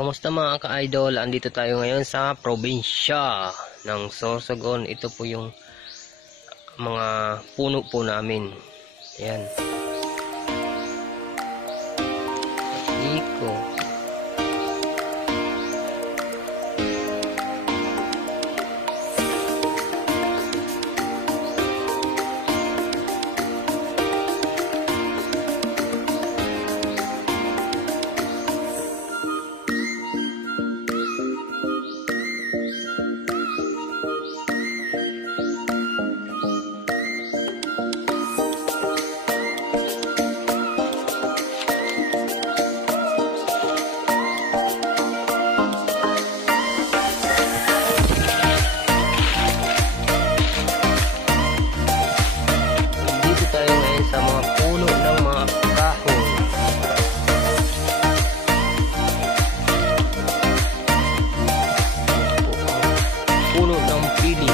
Kumusta mga ka-idol? Andito tayo ngayon sa probinsya ng Sorsogon. Ito po yung mga puno po namin. Ayan. Iko. Sa mga puno ng mga kahoy. Puno ng pili.